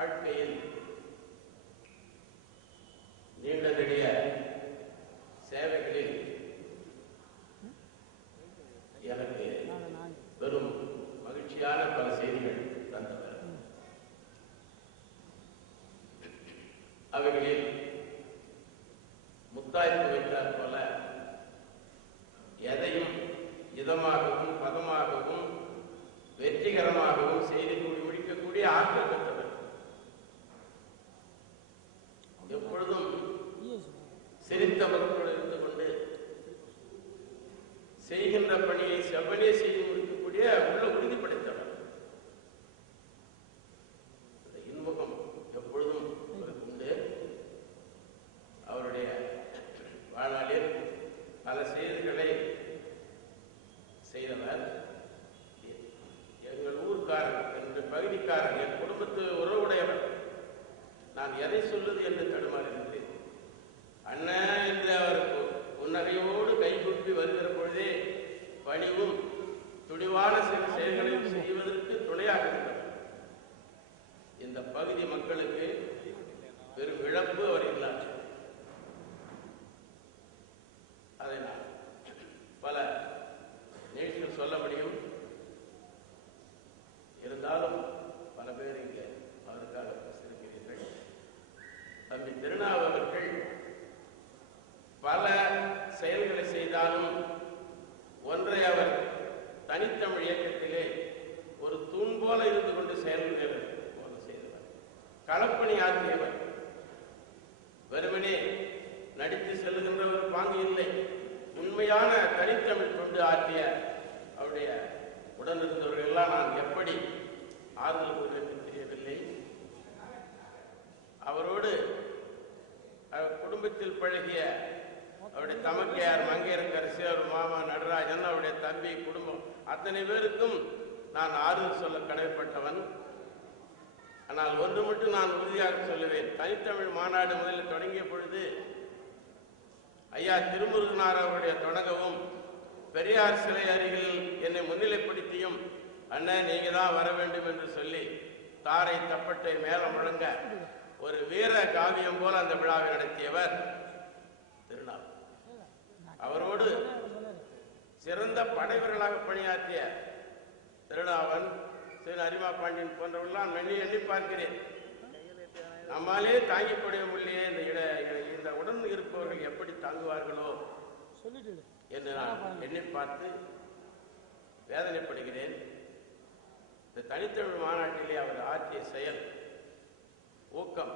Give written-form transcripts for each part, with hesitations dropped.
வாழ்க்கையில் நீண்ட நெடிய சேவைகளில் எனக்கு வெறும் மகிழ்ச்சியான பல செய்திகள் தந்தவர். அவைகளில் முத்தாய்ப்பு வைத்தார் போல எதையும் இதமாகவும் பதமாகவும் வெற்றிகரமாகவும் செய்து கூடி முடிக்கக்கூடிய ஆற்றல் பெற்றவர். எப்பொழுதும் சிரித்த மக்களோடு இருந்து கொண்டு செய்கின்ற பணியை செவ்வனே செய்து முடிக்கக்கூடிய உள்ள உறுதி படைத்தவர். இன்முகம் எப்பொழுதும் உண்டு. அவருடைய வாழ்நாளில் பல செய்திகளை செய்தவர். எங்கள் ஊர்க்காரர், எங்கள் பகுதிக்காரர், என் குடும்பத்து உறவுடையவர். நான் எதை சொல்வது என்று தடுமாறுகின்றேன். அண்ணன் என்று அவர் புன்னகையோடு கைகூப்பி வருகிற பொழுதே பணிவும் துணிவான சில செயல்களையும் செய்வதற்கு துணையாக இருந்தவர். இந்த பகுதி மக்களுக்கு பெரும் இழப்பு அவர் இல்லாத. அதை நான் பல நிகழ்ச்சிகள் சொல்ல முடியும். இருந்தாலும் பல பேர் இங்கே அவருக்காக பேசியிருக்கிறீர்கள். தம்பி திருநாவு அவர்கள் பல செயல்களை செய்தாலும் ஒன்றை அவர் தனித்தமிழ் இயக்கத்திலே ஒரு தூண் போல இருந்து கொண்டு செயல்கள் செய்தவர். களப்பணி ஆற்றியவர். வெறுமனே நடித்து செல்லுகின்ற ஒரு பாங்கு இல்லை. உண்மையான தனித்தமிழ் தொண்டு ஆற்றிய அவருடைய உடனிருந்தவர்கள் எல்லாம் நான் எப்படி ஆறுதல் கூறுவது தெரியவில்லை. அவரோடு குடும்பத்தில் பழகிய அவருடைய தமக்கையார் மங்கையரசி, அவர் மாமா நடராஜன், அவருடைய தம்பி, குடும்பம் அத்தனை பேருக்கும் நான் ஆறுதல் சொல்ல கடமைப்பட்டவன். ஆனால் ஒன்று மட்டும் நான் உறுதியாக சொல்லுவேன். தனித்தமிழ் மாநாடு முதலில் தொடங்கிய பொழுது ஐயா திருமுருகனார் அவருடைய தொடங்கவும் பெரியார் சிலை அருகில் என்னை முன்னிலைப்படுத்தியும் அண்ணன் நீங்க தான் வர வேண்டும் என்று சொல்லி தாரை தப்பட்டை மேலம் முழங்க ஒரு வீர காவியம் போல அந்த விழாவை நடத்தியவர் திருநாள். அவரோடு சிறந்த படைவர்களாக பணியாற்றிய திருநாவன், அரிமா பாண்டியன் போன்றவர்களாம் எண்ணி பார்க்கிறேன். நம்மாலே தாங்கிப்படைய முடியலையே, இந்த உடன் இருப்பவர்கள் எப்படி தாங்குவார்களோ என்று நான் எண்ணி பார்த்து வேதனைப்படுகிறேன். இந்த தனித்தமிழ் மாநாட்டிலே அவர் ஆற்றிய செயல் ஊக்கம்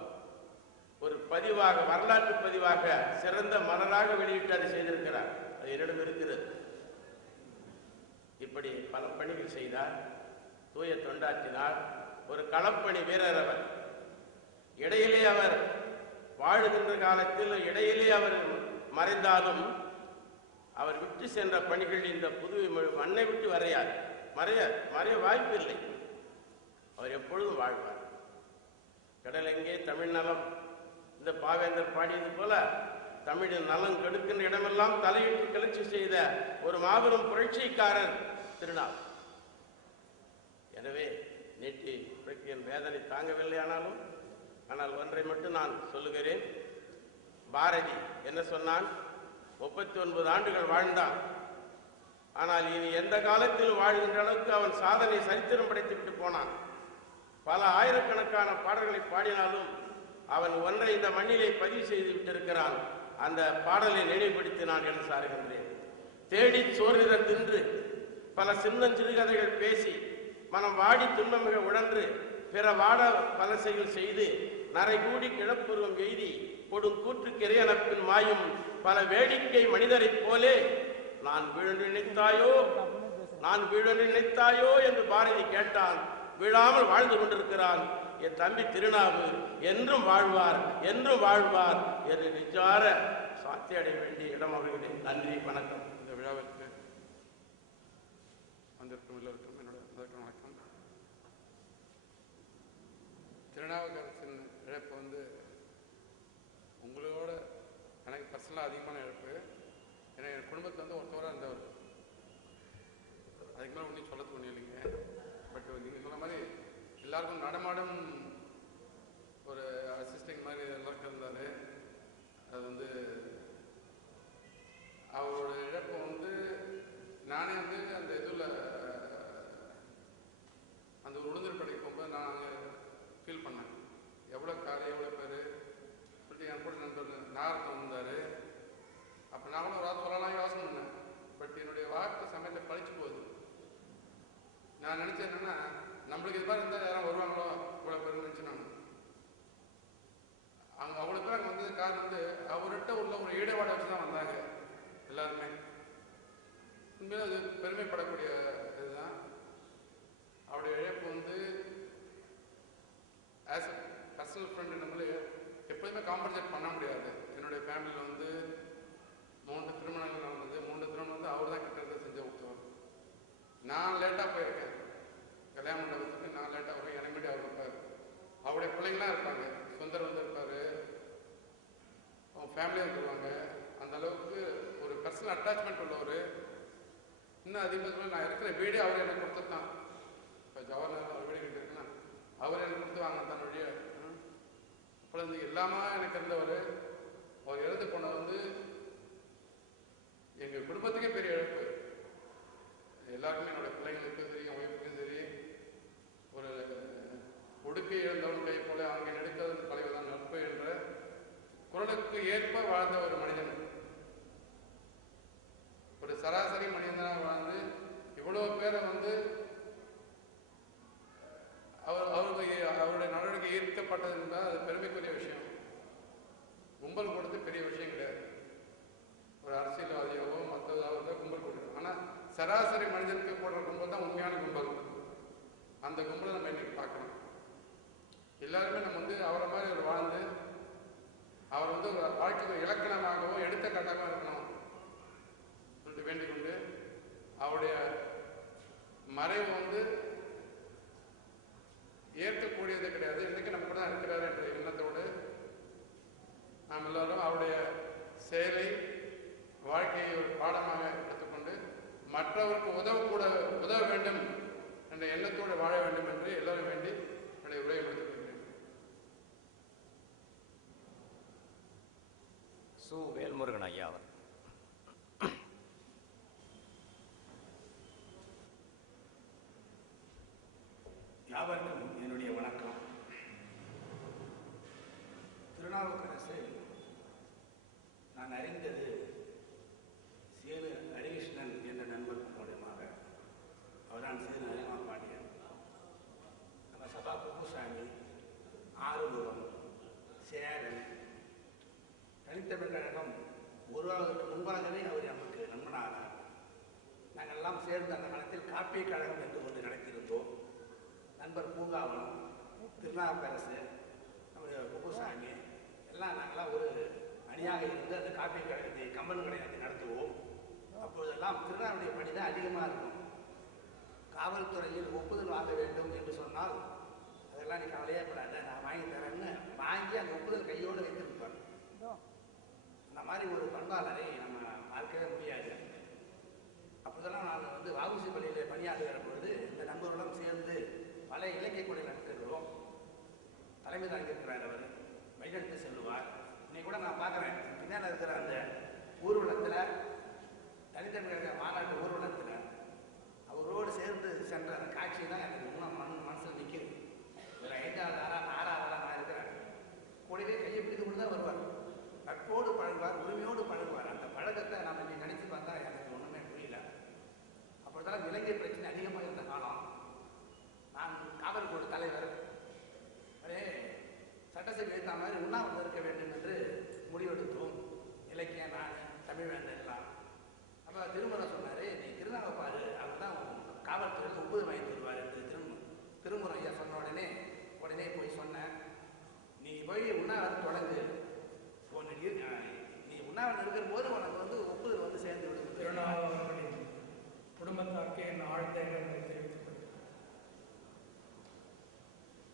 ஒரு பதிவாக, வரலாற்று பதிவாக சிறந்த மலராக வெளியிட்டு அதை செய்திருக்கிறார். அது என்னிடம் இருக்கிறது. இப்படி பல பணிகள் செய்தார். தூய தொண்டாற்றினார். ஒரு களப்பணி வீரர் அவர். இடையிலே அவர் வாழுகின்ற காலத்தில் இடையிலே அவர் மறைந்தாலும் அவர் விட்டு சென்ற பணிகள் இந்த புதுவை மண்ணை விட்டு மறைய வாய்ப்பு இல்லை. அவர் எப்பொழுதும் வாழ்வார். கடல் எங்கே தமிழ் நலம், இந்த பாவேந்தர் பாடியது போல தமிழின் நலம் கெடுக்கின்ற இடமெல்லாம் தலையிட்டு கிளர்ச்சி செய்த ஒரு மாபெரும் புரட்சிக்காரர் திருநாள். எனவே நேற்று என் வேதனை தாங்கவில்லை. ஆனால் ஒன்றை மட்டும் நான் சொல்லுகிறேன். பாரதி என்ன சொன்னான்? 39 ஆண்டுகள் வாழ்ந்தான். ஆனால் இனி எந்த காலத்தில் வாழ்கின்ற அளவுக்கு அவன் சாதனை சரித்திரம் படைத்து விட்டு போனான். பல ஆயிரக்கணக்கான பாடல்களை பாடினாலும் அவன் ஒன்றை இந்த மண்ணிலே பதிவு செய்து விட்டிருக்கிறான். அந்த பாடலை நினைவுபடுத்தி நான் எழுத சாருகின்றேன். தேடி சோர்நிற தின்று பல சின்னஞ்சிறுகதைகள் பேசி மனம் வாடி துன்பமிக உழன்று பிற வாட பல செயல் செய்து நரை கூடி கிழப்புருவம் எய்தி கொடும் கூற்று கிரையனப்பின் மாயும் பல வேடிக்கை மனிதரைப் போலே நான் வீழ நினைத்தாயோ என்று பாரதி கேட்டான். வீழாமல் வாழ்ந்து கொண்டிருக்கிறான். என் தம்பி திருநாவு என்றும் வாழ்வார் என்று நிஜார சாத்தி அடைய வேண்டிய இடம் அமைகிறேன். நன்றி, வணக்கம். இந்த விழாவிற்கு வந்திருக்கும் எல்லோருக்கும் என்னோட முதற்க வணக்கம். திருநாவுக்கரசின் இழப்பு உங்களோட எனக்கு பர்சனலாக அதிகமான இழப்பு. ஏன்னா என் குடும்பத்தில் ஒருத்தவராக இருந்தவர். அதுக்கு மேலே ஒன்றும் சொல்லத்துக்கு ஒன்றும் இல்லைங்க. பட் நீங்கள் சொன்ன மாதிரி எல்லாருக்கும் நடமாடும் நான் நினச்சேன் என்னன்னா, நம்மளுக்கு இது மாதிரி இருந்தால் யாரும் வருவாங்களோ இவ்வளோ பேர் நினச்சி நான் அங்கே அவ்வளோ பேர் அங்கே வந்தது காரணம் வந்து அவர்கிட்ட உள்ள ஒரு ஈடுபாடை வச்சு தான் வந்தாங்க எல்லாருமே. உண்மையில அது பெருமைப்படக்கூடிய இதுதான். அவருடைய இழப்பு வந்து ஆஸ் அ பர்சனல் ஃப்ரெண்டு நம்மளே எப்போதுமே காம்பன்சேட் பண்ண முடியாது. என்னுடைய ஃபேமிலியில் வந்து 3 திருமணங்கள் நடந்தது. 3 திருமணம் வந்து அவர் தான் கிட்டத்தட்ட செஞ்சு கொடுத்தவர். நான் லேட்டாக போயிருக்கேன் கல்யாண மண்டபத்துக்கு. நான் லேட்டாக போய் எனக்கு முன்னாடி அவர் இருப்பார். அவருடைய பிள்ளைங்களாம் இருப்பாங்க, சுந்தர் வந்து இருப்பார், அவங்க ஃபேமிலியாக வந்துருவாங்க. அந்த அளவுக்கு ஒரு பர்சனல் அட்டாச்மெண்ட் உள்ளவர். இன்னும் அதிகமாக நான் இருக்கிற வீடே அவர் எனக்கு கொடுத்தது தான். இப்போ ஜவஹர்லால் அவர் வீடு கிட்ட இருக்குன்னா அவர் எனக்கு கொடுத்து வாங்க தான் வழியை. அப்புறம் வந்து எல்லாமே எனக்கு இருந்தவர். அவர் இறந்து போனது வந்து எங்கள் குடும்பத்துக்கே பெரிய இழப்பு. எல்லாருக்குமே என்னோட பிள்ளைங்களுக்கும் சரி, என் ஒய்ஃபுக்கும் சரி, ஒரு ஒடுக்கை இழந்தவனுடைய போல அங்கே நெடுக்கிறது தலைவர்தான் நட்பு என்ற குரலுக்கு ஏற்ப வாழ்ந்த ஒரு மனிதன். ஒரு சராசரி மனிதனாக வாழ்ந்து இவ்வளோ பேரை வந்து அவருடைய நடவடிக்கை ஈர்க்கப்பட்டது என்றால் அது பெருமைக்குரிய விஷயம். கும்பல் கொடுத்து பெரிய விஷயம் கிடையாது. ஒரு அரசியல்வாதியாவோ மற்றதாவோ கும்பல் கொடுக்கணும். ஆனால் சராசரி மனிதனுக்கு போடுற கும்பல் தான் உண்மையான கும்பல். அந்த கும்பலை நம்ம இன்னைக்கு பார்க்கணும். எல்லாருமே நம்ம வந்து அவரை மாதிரி ஒரு வாழ்ந்து அவர் வந்து ஒரு வாழ்க்கைக்கு இலக்கணமாகவோ எடுத்துக்காட்டாகவும் இருக்கணும் சொல்லிட்டு வேண்டிக் கொண்டு அவருடைய மறைவு வந்து ஏற்கக்கூடியது கிடையாது. இன்றைக்கு நம்ம கூட தான் இருக்கிறார் என்ற எண்ணத்தோடு நாம் எல்லாரும் அவருடைய செயலை வாழ்க்கையை ஒரு பாடமாக எடுத்துக்கொண்டு மற்றவருக்கு உதவ வேண்டும் என்ற எண்ணத்தோடு வாழ வேண்டும் என்று எல்லாரும் வேண்டி என்னுடைய உரையை முடித்துக் கொள்கிறேன். சு. வேல்முருகன் ஐயா அவர். யாவருக்கும் என்னுடைய வணக்கம். திருநாவுக்கரசு நான் அறிந்தது சேது ஹரிகிருஷ்ணன் என்ற நண்பர் மூலமாக. அவர்தான் சேது ஹரிமா பாண்டியன். நம்ம சபா குப்புசாமி, ஆறுமுகம், சேரன், தனித்தமிழ் கழகம் உருவாவதற்கு முன்பாகவே அவர் நமக்கு நண்பனானார். நாங்கள் எல்லாம் சேர்ந்து அந்த காலத்தில் காப்பிய கழகம் என்று ஒன்று நடத்தியிருந்தோம். நண்பர் பூங்காவனம், திருநாவுக்கரசு, நம்முடைய குப்புசாமி எல்லாம் நாங்களாம் ஒரு அணியாக இருந்து அந்த காப்பிய கழகத்தை கம்பன் கழகத்தை நடத்துவோம். அப்பொழுதெல்லாம் திருநாவுடைய பணி தான் அதிகமாக இருக்கும். காவல்துறையில் ஒப்புதல் வாங்க வேண்டும் என்று சொன்னால் அதெல்லாம் நீ கவலையே கூடாது, நான் வாங்கி தரேன்னு வாங்கி அந்த ஒப்புதல் கையோடு வைத்திருப்பார். அந்த மாதிரி ஒரு பண்பாளரை நம்ம பார்க்கவே முடியாது. அப்போதெல்லாம் நான் வந்து வாவுசி பள்ளியில் பணியாற்றுகிற பொழுது இந்த நண்பர்களுடன் சேர்ந்து பல இலக்கிய கொலை நடத்துகிறோம். தலைமை தாங்கியிருக்கிறார் அவர், வழிநடத்தி செல்லுவார். இன்னைக்கு கூட நான் பார்க்குறேன் பின்னால் இருக்கிற அந்த ஊர்வலத்தில், தனித்தமிழக மாநாட்டு ஊர்வலத்தில் அவரோடு சேர்ந்து சென்ற அந்த காட்சி தான் எனக்கு